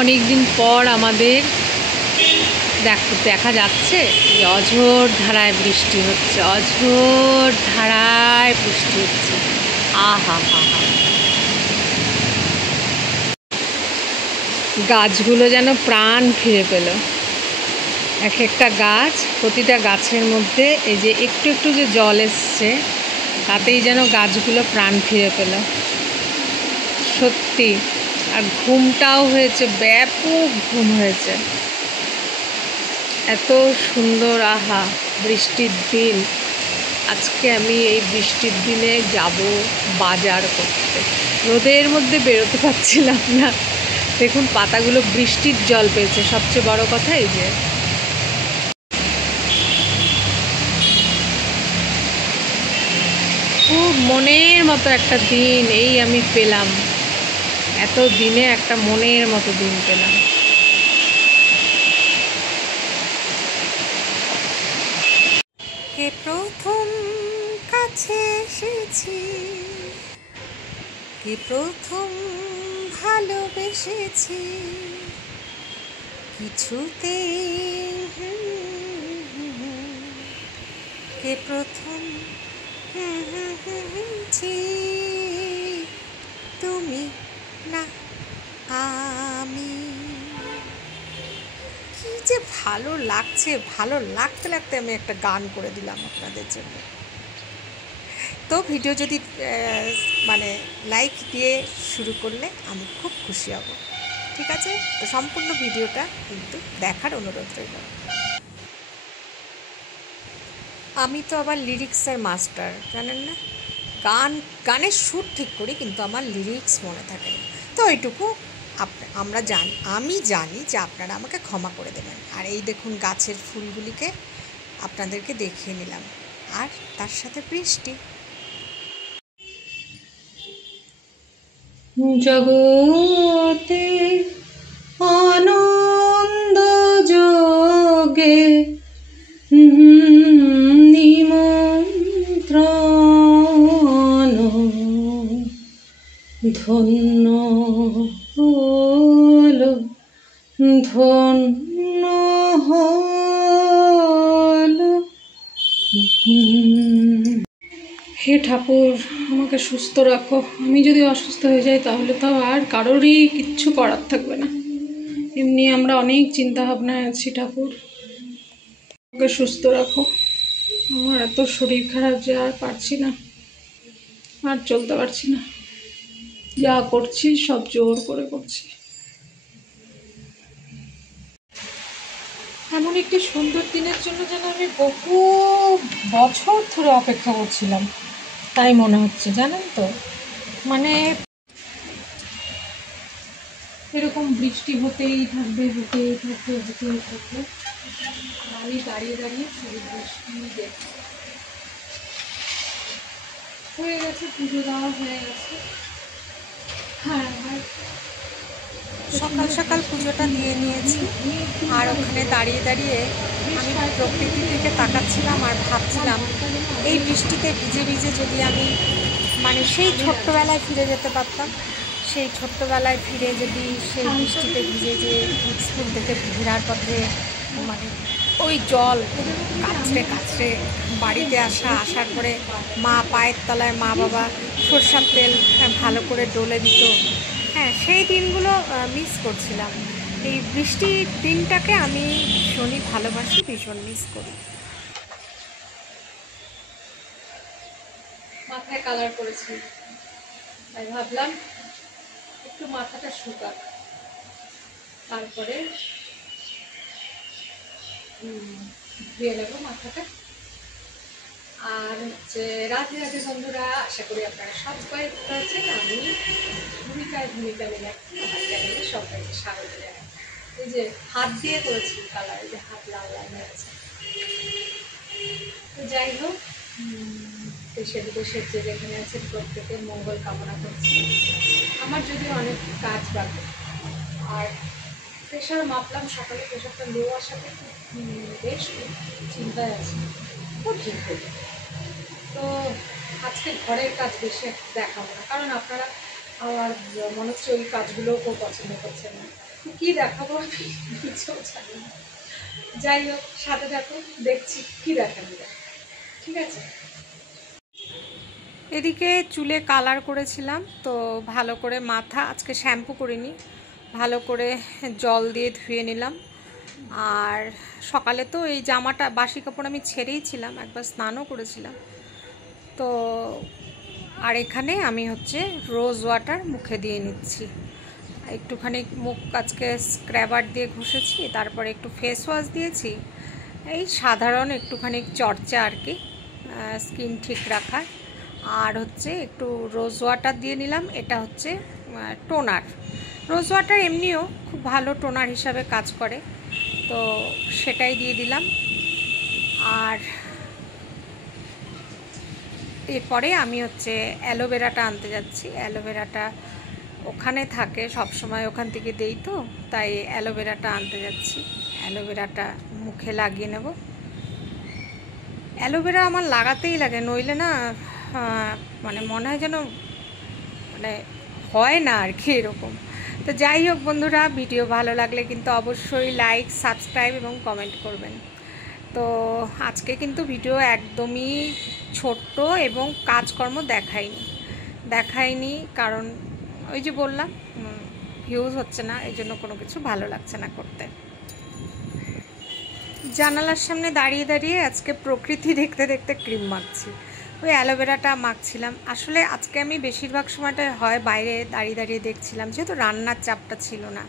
অনেক দিন পর আমাদের দেখা যাচ্ছে যে অঝোর ধারায় বৃষ্টি হচ্ছে, অঝোর ধারায় বৃষ্টি হচ্ছে। আহা হা হা, গাছগুলো যেন প্রাণ ফিরে পেল। এক একটা গাছ, প্রতিটা গাছের মধ্যে এই যে একটু একটু যে জল এসছে, তাতেই যেন গাছগুলো প্রাণ ফিরে পেল সত্যি। আর ঘুমটাও হয়েছে, ব্যাপক ঘুম হয়েছে। এত সুন্দর, আহা বৃষ্টির দিন। আজকে আমি এই বৃষ্টির দিনে যাব বাজার করতে। রোদের মধ্যে বেরোতে পারছিলাম না। দেখুন পাতাগুলো বৃষ্টির জল পেয়েছে, সবচেয়ে বড় কথা এই যে। খুব মনের মতো একটা দিন এই আমি পেলাম, এত দিনে একটা মনের মতো দিন পেলাম। কে প্রথম কাছে এসেছি, কে প্রথম ভালোবেসেছি, কিছুতে কে প্রথম তুমি না আমি। কি যে ভালো লাগছে, ভালো লাগতে লাগতে আমি একটা গান করে দিলাম আপনাদের জন্য। তো ভিডিও যদি মানে লাইক দিয়ে শুরু করলে আমি খুব খুশি হব, ঠিক আছে? তো সম্পূর্ণ ভিডিওটা কিন্তু দেখার অনুরোধ রইল। আমি তো আবার লিরিক্সের মাস্টার, জানেন না? গানের সুর ঠিক করি, কিন্তু আমার লিরিক্স মনে থাকে না। তো এইটুকু আমি জানি যে আপনারা আমাকে ক্ষমা করে দেবেন। আর এই দেখুন গাছের ফুলগুলিকে আপনাদেরকে দেখিয়ে নিলাম, আর তার সাথে বৃষ্টি। জগতে আনন্দ যোগে নিমন্ত্রণ, ধন্য হলো, ধন্য হলো। হে ঠাকুর, আমাকে সুস্থ রাখো। আমি যদি অসুস্থ হয়ে যাই তাহলে তো আর কারোরই কিচ্ছু করার থাকবে না। এমনি আমরা অনেক চিন্তা ভাবনায় আছি। ঠাকুর আমাকে সুস্থ রাখো। আমার এত শরীর খারাপ যে আর পারছি না, আর চলতে পারছি না। যা করছি সব জোর করে করছি। এমন একটি সুন্দর দিনের জন্য যেন আমি বহু বছর ধরে অপেক্ষা করছিলাম, তাই মনে হচ্ছে, জানেন তো। মানে এরকম বৃষ্টি হতেই থাকবে, হতেই থাকবে, হতেই থাকবে। আমি দাঁড়িয়ে দাঁড়িয়ে শুধু বৃষ্টি দেখছি। হয়ে গেছে, পুজো দেওয়া হয়ে গেছে। হ্যাঁ, সকাল সকাল পুজোটা দিয়ে নিয়েছি, আর ওখানে দাঁড়িয়ে দাঁড়িয়ে আমি প্রকৃতির দিকে তাকাচ্ছিলাম আর ভাবছিলাম এই বৃষ্টিতে ভিজে ভিজে যদি আমি সেই ছোট্টবেলায় ফিরে যেতে পারতাম। সেই ছোট্টবেলায় ফিরে যদি সেই বৃষ্টিতে ভিজে যে স্কুল থেকে ফেরার পথে ওই জল কাচড়ে কাচড়ে বাড়িতে আসার পরে মা পায়ের তলায় মা বাবা সরষের তেল ভালো করে ডলে দিত। হ্যাঁ, সেই দিনগুলো মিস করছিলাম। এই বৃষ্টির দিনটাকে আমি ভীষণই ভালোবাসি, ভীষণ মিস করি। মাথায় কালার করেছি, তাই ভাবলাম একটু মাথাটা শুকাক, তারপরে ধুয়ে নেবো মাথাটা। আর হচ্ছে রাধে রাধে বন্ধুরা, আশা করি আপনারা সবাই ভালো আছেন। আমি ভূমিকা মিনাক্ষী, আমার চ্যানেলে সবাইকে স্বাগত জানাই। এই যে হাত দিয়ে করেছি কালার, এই যে হাত লাল লাল হয়ে আছে। তো যাই হোক, দেশে বিদেশের যে যেখানে আছেন প্রত্যেকের মঙ্গল কামনা করছি। আমার যদি অনেক কাজ বাকি, আর প্রেশার মাপলাম সকালে, প্রেশারটা লো আসাতে বেশ চিন্তায় আছে, ও ঠিক হয়ে যাবে। তো আজকে ঘরের কাজ বেশি একটা দেখাবো না, কারণ আপনারা আমার মনে হচ্ছে ওই কাজগুলোও কেউ পছন্দ করছেন না। কি দেখাবো কিছুও জানি না। যাই হোক, সাথে থাকো, দেখছি কি দেখানো যায়। ঠিক আছে। এদিকে চুলে কালার করেছিলাম, তো ভালো করে মাথা আজকে শ্যাম্পু করিনি, ভালো করে জল দিয়ে ধুয়ে নিলাম। আর সকালে তো এই জামাটা বাসি কাপড় আমি ছেড়েই ছিলাম, একবার স্নানও করেছিলাম। তো আর এখানে আমি হচ্ছে রোজ ওয়াটার মুখে দিয়ে নিচ্ছি। একটুখানি মুখ আজকে স্ক্রাবার দিয়ে ঘষেছি, তারপরে একটু ফেস ওয়াশ দিয়েছি। এই সাধারণ একটুখানি চর্চা আর কি, স্কিন ঠিক রাখার। আর হচ্ছে একটু রোজ ওয়াটার দিয়ে নিলাম, এটা হচ্ছে টোনার। রোজ ওয়াটার এমনিও খুব ভালো টোনার হিসাবে কাজ করে, তো সেটাই দিয়ে দিলাম। আর এরপরে আমি হচ্ছে অ্যালোভেরাটা আনতে যাচ্ছি। অ্যালোভেরাটা ওখানে থাকে সব সময়, ওখান থেকে দেই, তো তাই অ্যালোভেরাটা আনতে যাচ্ছি। অ্যালোভেরাটা মুখে লাগিয়ে নেব। অ্যালোভেরা আমার লাগাতেই লাগে, নইলে না মানে মনে হয় যেন মানে হয় না আর কি এরকম। তো যাই হোক বন্ধুরা, ভিডিও ভালো লাগলে কিন্তু অবশ্যই লাইক, সাবস্ক্রাইব এবং কমেন্ট করবেন। তো আজকে কিন্তু ভিডিও একদমই ছোট্ট এবং কাজকর্ম দেখাইনি, কারণ ওই যে বললাম ভিউজ হচ্ছে না, এই জন্য কোনো কিছু ভালো লাগছে না করতে। জানালার সামনে দাঁড়িয়ে দাঁড়িয়ে আজকে প্রকৃতি দেখতে দেখতে ক্রিম মাখছি। ওই অ্যালোভেরাটা মাখছিলাম। আসলে আজকে আমি বেশিরভাগ সময়টা হয় বাইরে দাঁড়িয়ে দাঁড়িয়ে দেখছিলাম, যেহেতু রান্নার চাপটা ছিল না।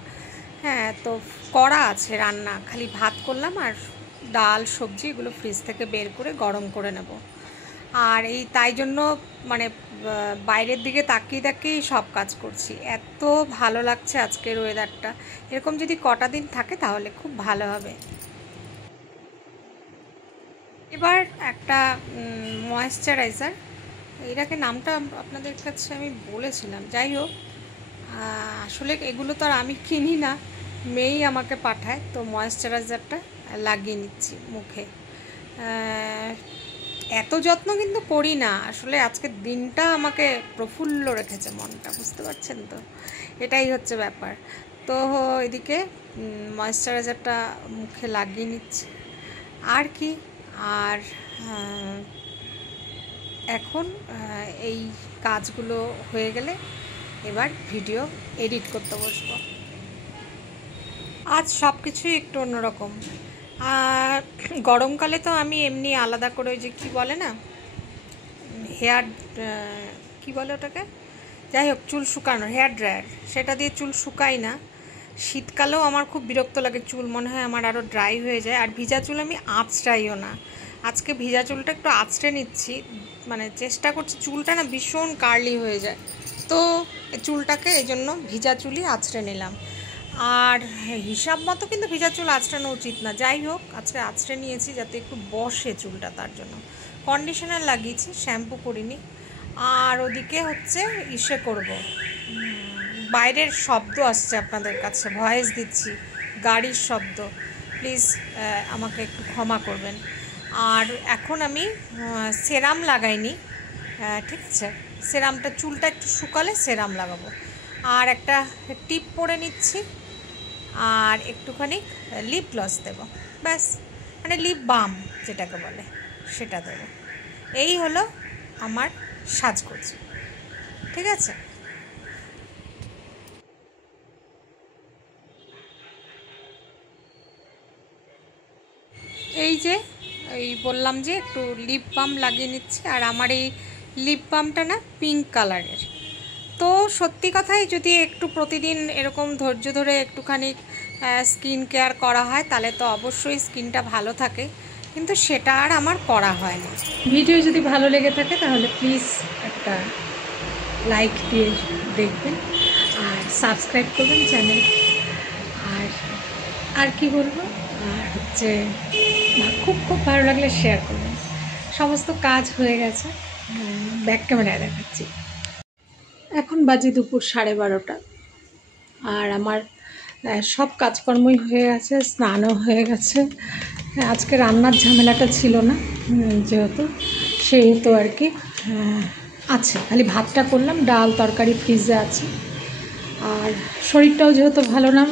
হ্যাঁ, তো করা আছে রান্না, খালি ভাত করলাম আর ডাল সবজি এগুলো ফ্রিজ থেকে বের করে গরম করে নেব। আর এই তাই জন্য মানে বাইরের দিকে তাকিয়ে তাকিয়েই সব কাজ করছি। এত ভালো লাগছে আজকের ওয়েদারটা, এরকম যদি কটা দিন থাকে তাহলে খুব ভালো হবে। এবার একটা ময়েশ্চারাইজার, এটাকে নামটা আপনাদের কাছে আমি বলেছিলাম। যাই হোক, আসলে এগুলো তো আর আমি কিনি না, মেয়েই আমাকে পাঠায়। তো ময়েশ্চারাইজারটা লাগিয়ে নিচ্ছি মুখে। এত যত্ন কিন্তু করি না, আসলে আজকের দিনটা আমাকে প্রফুল্ল রেখেছে মনটা, বুঝতে পারছেন তো, এটাই হচ্ছে ব্যাপার। তো এদিকে ময়েশ্চারাইজারটা মুখে লাগিয়ে নিচ্ছি আর কি। আর এখন এই কাজগুলো হয়ে গেলে এবার ভিডিও এডিট করতে বসবো। আজ সব কিছুই একটু অন্যরকম। গরমকালে তো আমি এমনি আলাদা করে ওই যে কী বলে না, হেয়ার কী বলে ওটাকে, যাই হোক চুল শুকানোর হেয়ার ড্রায়ার, সেটা দিয়ে চুল শুকাই না। শীতকালেও আমার খুব বিরক্ত লাগে, চুল মনে হয় আমার আরও ড্রাই হয়ে যায়। আর ভিজা চুল আমি আঁচড়াইও না। আজকে ভিজা চুলটা একটু আঁচড়ে নিচ্ছি, মানে চেষ্টা করছি, চুলটা না ভীষণ কার্লি হয়ে যায়, তো চুলটাকে এই জন্য ভিজা চুলই আঁচড়ে নিলাম। আর হিসাব মতো কিন্তু ভিজা চুল আঁচড়ানো উচিত না, যাই হোক আজকে আঁচড়ে নিয়েছি যাতে একটু বসে চুলটা, তার জন্য কন্ডিশনার লাগিয়েছি, শ্যাম্পু করিনি। আর ওদিকে হচ্ছে ইসে করব, বাইরের শব্দ আসছে আপনাদের কাছে, ভয়েস দিচ্ছি, গাড়ির শব্দ, প্লিজ আমাকে একটু ক্ষমা করবেন। আর এখন আমি সেরাম লাগাইনি, ঠিক আছে, সেরামটা চুলটা একটু শুকালে সেরাম লাগাবো। আর একটা টিপ পরে নিচ্ছি, আর একটুখানি লিপ গ্লস দেবো, ব্যাস, মানে লিপ বাম যেটাকে বলে সেটা দেবো। এই হলো আমার সাজগোজ, ঠিক আছে। এই যে এই বললাম যে একটু লিপ বাম লাগিয়ে নিচ্ছি, আর আমার এই লিপ বামটা না পিঙ্ক কালারের। তো সত্যি কথাই যদি একটু প্রতিদিন এরকম ধৈর্য ধরে একটুখানি স্কিন কেয়ার করা হয় তাহলে তো অবশ্যই স্কিনটা ভালো থাকে, কিন্তু সেটা আর আমার করা হয় না। ভিডিও যদি ভালো লেগে থাকে তাহলে প্লিজ একটা লাইক দিয়ে দেখবেন আর সাবস্ক্রাইব করবেন চ্যানেল। আর কি বলবো, আর হচ্ছে খুব খুব ভালো লাগলে শেয়ার করবেন। সমস্ত কাজ হয়ে গেছে, ব্যাক ক্যামেরায় দেখাচ্ছি। এখন বাজে দুপুর 12:30, আর আমার সব কাজকর্মই হয়ে গেছে, স্নানও হয়ে গেছে। আজকে রান্নার ঝামেলাটা ছিল না, যেহেতু সেহেতু আর কি আছে, খালি ভাতটা করলাম, ডাল তরকারি ফ্রিজে আছে। আর শরীরটাও যেহেতু ভালো না,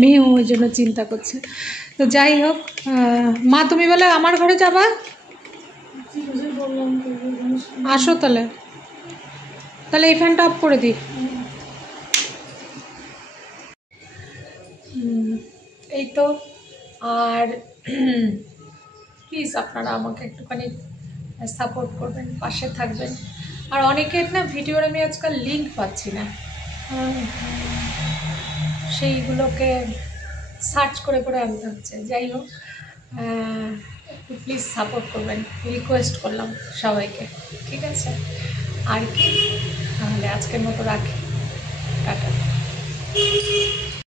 মেয়েও ওই জন্য চিন্তা করছে। তো যাই হোক, মা তুমি বলে আমার ঘরে যাবা, আসো তাহলে। তাহলে এই ফ্যানটা অফ করে দিই। এই তো। আর প্লিজ আপনারা আমাকে একটুখানি সাপোর্ট করবেন, পাশে থাকবেন। আর অনেকের না ভিডিওর আমি আজকাল লিঙ্ক পাচ্ছি না, সেইগুলোকে সার্চ করে করে আনতে হচ্ছে। যাই হোক, একটু প্লিজ সাপোর্ট করবেন, রিকোয়েস্ট করলাম সবাইকে, ঠিক আছে? আর কি, তাহলে আজকের মতো রাখি, টাটা।